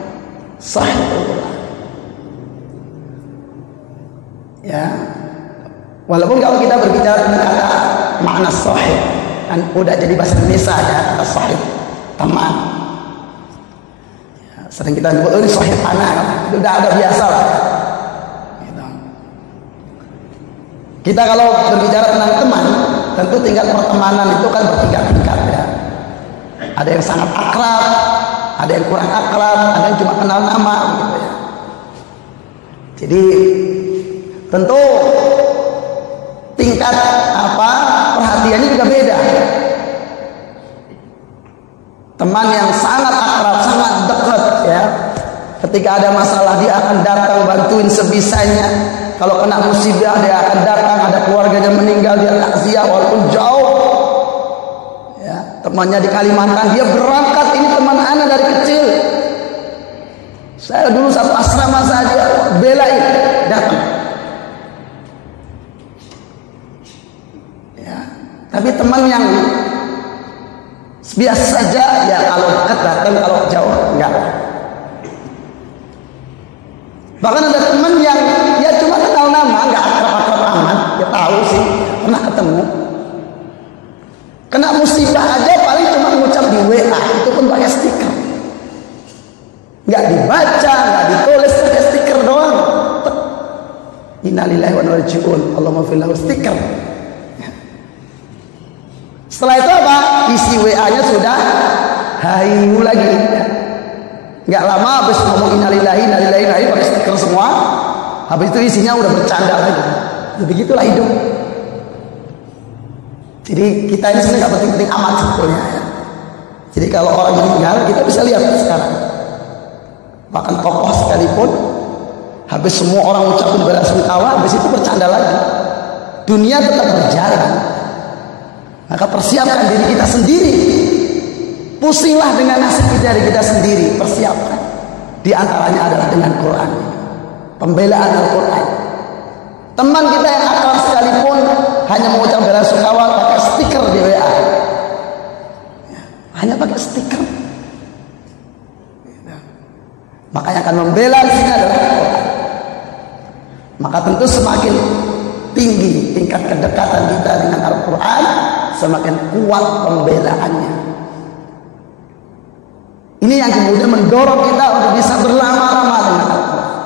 Sahihul Quran. Ya. Walaupun kalau kita berbicara tentang kata makna sahih, kan udah jadi bahasa Indonesia ya, kata sahih, teman. Ya, sering kita nyebut ini sahih tanah, itu udah ada biasa lah. Kita kalau berbicara tentang teman, tentu tingkat pertemanan itu kan bertingkat-tingkat ya. Ada yang sangat akrab, ada yang kurang akrab, ada yang cuma kenal nama gitu ya. Jadi tentu tingkat apa perhatiannya juga beda. Teman yang sangat akrab, sangat dekat ya, ketika ada masalah dia akan datang bantuin sebisanya. Kalau kena musibah dia akan datang, ada keluarganya meninggal dia takziah walaupun jauh. Ya, temannya di Kalimantan dia berangkat, ini teman ana dari kecil. Saya dulu satu asrama saja, belain datang. Ya, tapi teman yang biasa saja ya, kalau dekat datang, kalau jauh enggak. Bahkan ada teman yang ya cuma kenal nama, nggak akrab-akrab amat, ya tahu sih, pernah ketemu. Kena musibah aja paling cuma ngucap di WA, itu pun pakai stiker. Nggak dibaca, nggak ditulis, pakai stiker doang. Innalillahi wa inna ilaihi raji'un, Allahumma fil lahu stiker. Setelah itu apa? Isi WA-nya sudah hayu lagi. Nggak lama habis ngomong innalillahi pakai stiker semua. Habis itu isinya udah bercanda lagi. Ya begitulah hidup. Jadi kita ini sebenarnya nggak penting-penting amat sebetulnya ya. Jadi kalau orang meninggal kita bisa lihat sekarang. Bahkan tokoh sekalipun, habis semua orang ucapin belasungkawa, habis itu bercanda lagi. Dunia tetap berjalan. Maka persiapkan diri kita sendiri. Pusinglah dengan nasib dari kita sendiri, persiapkan. Di antaranya adalah dengan Quran, pembelaan Al-Quran. Teman kita yang akrab sekalipun hanya mengucap belasungkawa pakai stiker di WA, hanya pakai stiker. Maka yang akan membela di sini adalah Al-Quran. Maka tentu semakin tinggi tingkat kedekatan kita dengan Al-Quran, semakin kuat pembelaannya. Ini yang kemudian mendorong kita untuk bisa berlama-lama dengan Al-Quran.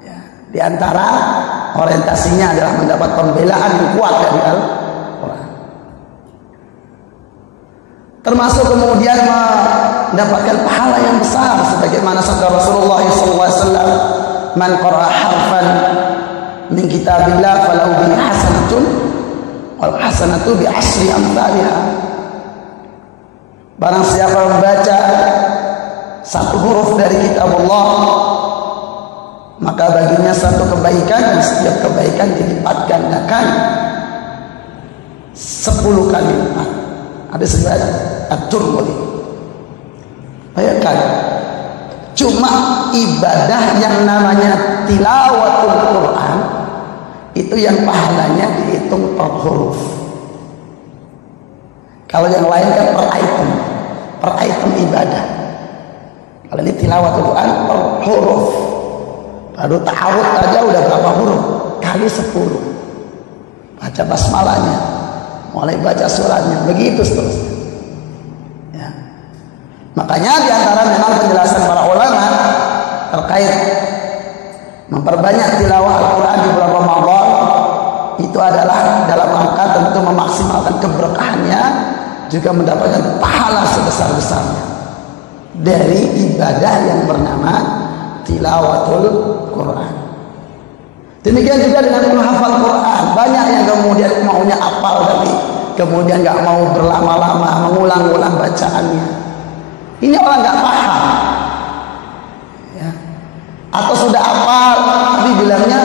Ya, di antara orientasinya adalah mendapat pembelaan yang kuat dari Al-Quran. Termasuk kemudian mendapatkan pahala yang besar, sebagaimana sabda Rasulullah SAW, "Man qara'a harfan min kitabillah falahu bihi hasanatun wal hasanatu bi asyri amsalha." Barang siapa membaca satu huruf dari kitab Allah, maka baginya satu kebaikan, dan setiap kebaikan dilipat gandakan 10 kali lipat. Ada sebuah At-Tirmidzi. Bayangkan, cuma ibadah yang namanya tilawatul Quran itu yang pahalanya dihitung per huruf. Kalau yang lain kan per item ibadah. Kalau ini tilawatul Quran per huruf. Baru ta'awud aja udah berapa huruf? Kali 10. Baca basmalahnya, mulai baca suratnya, begitu seterusnya. Ya. Makanya diantara memang penjelasan para ulama terkait memperbanyak tilawah Al-Quran di bulan Ramadan itu adalah dalam rangka tentu memaksimalkan keberkahannya, juga mendapatkan pahala sebesar-besarnya dari ibadah yang bernama tilawatul Quran. Demikian juga dengan menghafal Quran. Banyak yang kemudian maunya apal tapi kemudian nggak mau berlama-lama mengulang-ulang bacaannya. Ini orang nggak paham, ya. Atau sudah apal tapi bilangnya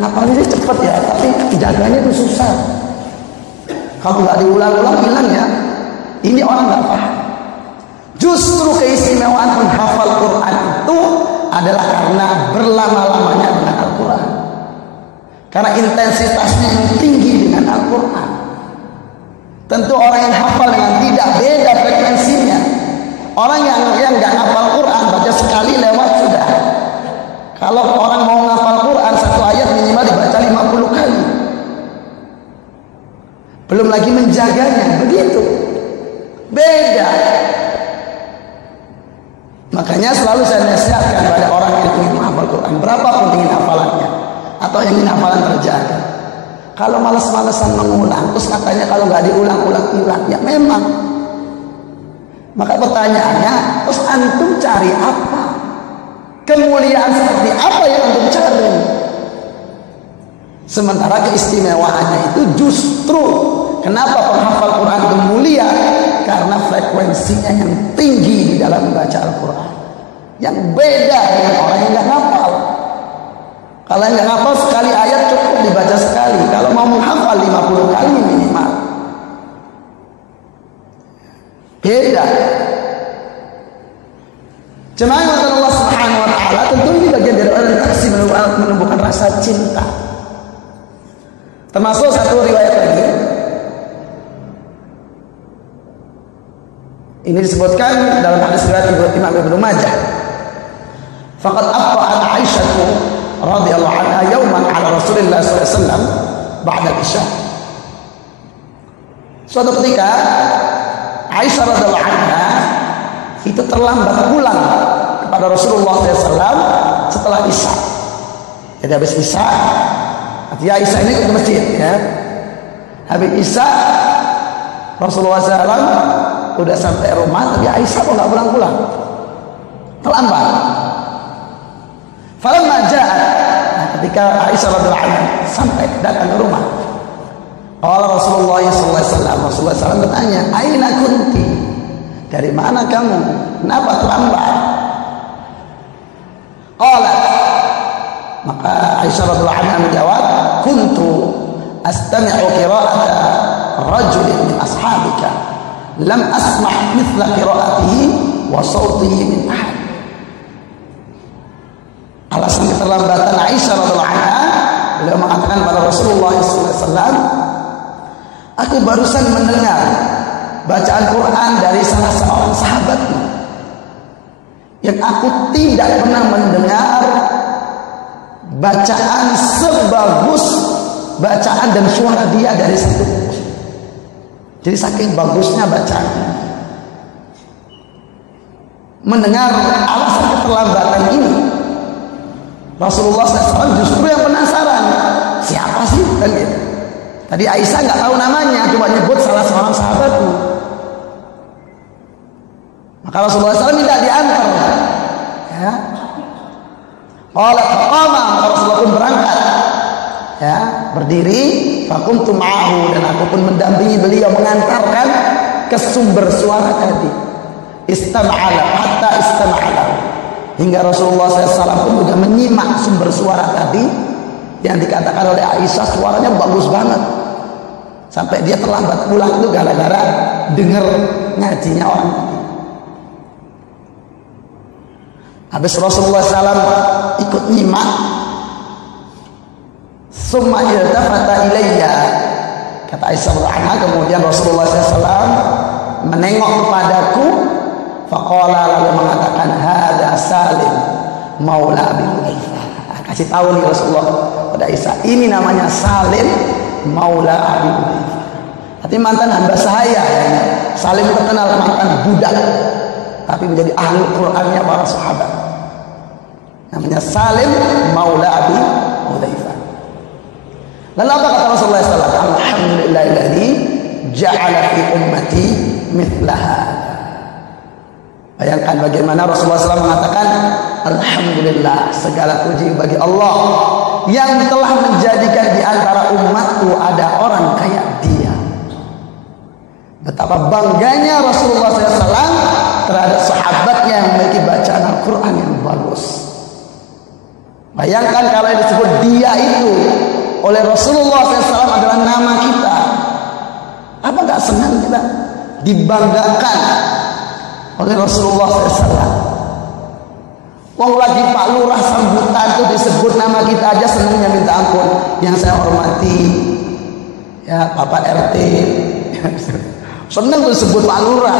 ngapalnya cepet ya, tapi jaganya itu susah. Kalau nggak diulang-ulang hilang ya. Ini orang nggak paham. Justru keistimewaan menghafal Quran itu adalah karena berlama-lamanya dengan Al-Quran. Karena intensitasnya yang tinggi dengan Al-Quran. Tentu orang yang hafal dengan tidak beda frekuensinya. Orang yang nggak hafal Quran baca sekali lewat sudah. Kalau orang mau ngafal Quran satu ayat minimal dibaca 50 kali. Belum lagi menjaganya, begitu. Beda. Makanya selalu saya nasihatkan pada orang yang ingin menghafal Quran, berapapun ingin hafalannya atau ingin hafalan terjaga. Kalau malas-malasan mengulang, terus katanya kalau nggak diulang-ulang hilang, ya memang. Maka pertanyaannya, terus antum cari apa? Kemuliaan seperti apa yang antum cari? Sementara keistimewaannya itu justru kenapa penghafal Quran itu mulia? Karena frekuensinya yang tinggi di dalam membaca Al-Quran, yang beda dengan orang yang nggak hafal. Kalau yang nggak hafal sekali ayat cukup dibaca sekali. Kalau mau menghafal 50 kali minimal. Beda. Jemaah yang Allah Subhanahu Wa Taala, tentu ini bagian dari orientasi menumbuhkan rasa cinta. Termasuk satu riwayat lagi. Ini disebutkan dalam hadis riwayat Imam Ibnu Majah. Faqad afqa'at Aisyah radhiyallahu anha yawman 'ala Rasulillah sallallahu alaihi wasallam ba'da isya. Suatu ketika Aisyah radhiyallahu anha itu terlambat pulang kepada Rasulullah SAW setelah isya. Jadi habis isya, artinya isya ini ke masjid ya. Habis isya Rasulullah SAW udah sampai rumah, tapi Aisyah kok nggak pulang-pulang, terlambat. Falamma ja'at, ketika Aisyah radhiyallahu anha sampai datang ke rumah, qala Rasulullah sallallahu alaihi wasallam, Rasulullah SAW bertanya, aina kunti? Dari mana kamu? Kenapa terlambat? Qala, maka Aisyah radhiyallahu anha menjawab, kuntu astami'u qira'ata rajulin min ashabika lam asma' mithla qira'atihi wa sawtihi min ahad. Alasan keterlambatan Aisyah radhiyallahu anha, beliau mengatakan pada Rasulullah SAW, aku barusan mendengar bacaan Quran dari salah seorang sahabatmu yang aku tidak pernah mendengar bacaan sebagus bacaan dan suara dia dari satu. Jadi saking bagusnya bacaan, mendengar alasan keterlambatan ini, Rasulullah SAW justru yang penasaran, siapa sih? Kan gitu. Tadi Aisyah nggak tahu namanya, cuma nyebut salah seorang sahabatku. Maka Rasulullah SAW minta diantar. Ya. Qala faqama, Rasulullah pun berangkat. Ya, berdiri, fakuntu ma'ahu, dan aku pun mendampingi beliau mengantarkan ke sumber suara tadi. Istam'ala hatta istam'ala. Hingga Rasulullah SAW pun juga menyimak sumber suara tadi yang dikatakan oleh Aisyah suaranya bagus banget. Sampai dia terlambat pulang itu gara-gara dengar ngajinya orang tadi. Habis Rasulullah SAW ikut nyimak, summa iltafata ilayya, Kata Aisyah radhiyallahu anha, kemudian Rasulullah SAW menengok kepadaku, faqala, lalu mengatakan, hada Salim maula Abi Hudzaifah. Kasih tahu nih Rasulullah pada Aisyah, ini namanya Salim maula Abi Hudzaifah. Arti mantan hamba saya. Salim terkenal mantan budak, tapi menjadi ahli Qur'annya para sahabat. Namanya Salim maula Abi Hudzaifah. Lalu apa kata Rasulullah SAW? Alhamdulillahilladzi ja'ala fi ummati mithlaha. Bayangkan bagaimana Rasulullah SAW mengatakan, alhamdulillah, segala puji bagi Allah yang telah menjadikan di antara umatku ada orang kayak dia. Betapa bangganya Rasulullah SAW terhadap sahabatnya yang memiliki bacaan Al-Quran yang bagus. Bayangkan kalau yang disebut dia itu oleh Rasulullah SAW adalah nama kita. Apa gak senang kita dibanggakan oleh Rasulullah SAW? Wong lagi Pak Lurah sambutan itu disebut nama kita aja senangnya minta ampun. Yang saya hormati ya Bapak RT senang tuh sebut Pak Lurah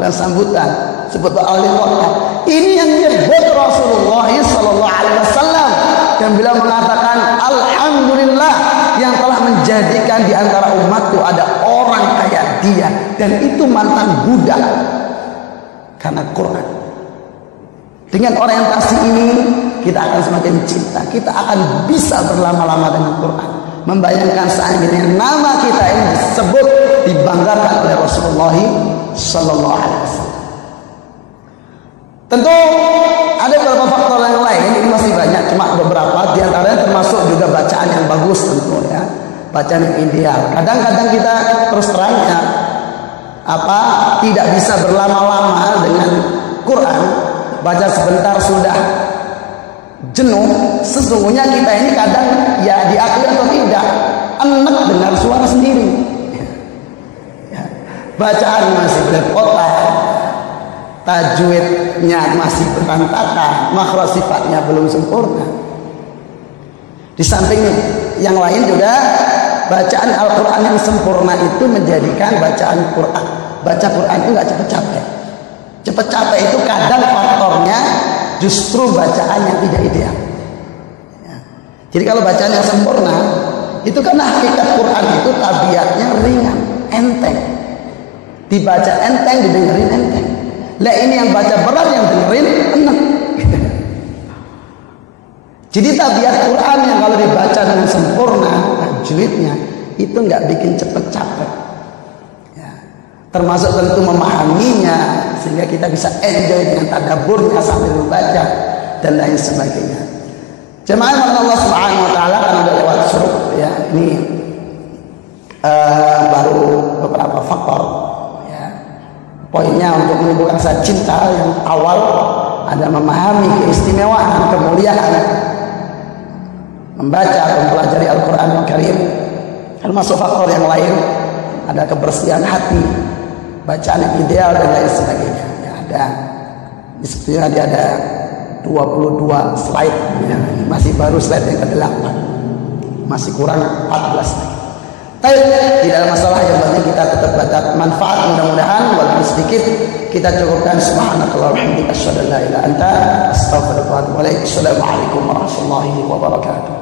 dan sambutan, sebut Pak Wali Kota. Ini yang nyebut Rasulullah SAW yang bila mengatakan alhamdulillah yang telah menjadikan di antara umatku ada orang kayak dia, dan itu mantan budak karena Quran. Dengan orientasi ini kita akan semakin cinta, kita akan bisa berlama-lama dengan Quran. Membayangkan seandainya nama kita ini disebut, dibanggakan oleh Rasulullah Sallallahu Alaihi Wasallam. Tentu ada beberapa faktor yang lain, ini masih banyak, cuma beberapa diantaranya termasuk juga bacaan yang bagus tentu ya, bacaan yang ideal. Kadang-kadang kita terus terangnya tidak bisa berlama-lama dengan Quran, baca sebentar sudah jenuh. Sesungguhnya kita ini kadang ya diakui atau tidak enak dengar suara sendiri ya. Bacaan masih berkotak, tajwidnya masih berantakan, makhraj sifatnya belum sempurna. Di samping yang lain juga bacaan Al-Quran yang sempurna itu menjadikan bacaan Quran, baca Quran itu nggak cepet capek. Cepet capek itu kadang faktornya justru bacaan yang tidak ideal ya. Jadi kalau bacaan yang sempurna itu kan hakikat Quran itu tabiatnya ringan, enteng, dibaca enteng, didengerin enteng. Lah ini yang baca berat, yang dengerin enak. Jadi tabiat Quran yang kalau dibaca dengan sempurna, tajwidnya itu nggak bikin cepet capek ya. Termasuk tentu memahaminya sehingga kita bisa enjoy dengan tadaburnya sambil membaca dan lain sebagainya. Jemaah yang Allah Subhanahu Wa Taala kan udah lewat surut ya, ini baru beberapa faktor ya. Poinnya untuk menimbulkan rasa cinta yang awal ada memahami keistimewaan, kemuliaan membaca atau mempelajari Al-Quran Al-Karim. Termasuk faktor yang lain ada kebersihan hati, bacaan yang ideal dan lain sebagainya ya. Ada di sekitarnya dia ada 22 slide ya. Masih baru slide yang ke-8, masih kurang 14 slide. Tapi tidak ada masalah, yang penting kita tetap dapat manfaat. Mudah-mudahan walaupun sedikit kita cukupkan. Subhanakallah wa bihamdika asyhadu an la ilaha illa anta astaghfiruka wa atubu ilaik. Assalamualaikum warahmatullahi wabarakatuh.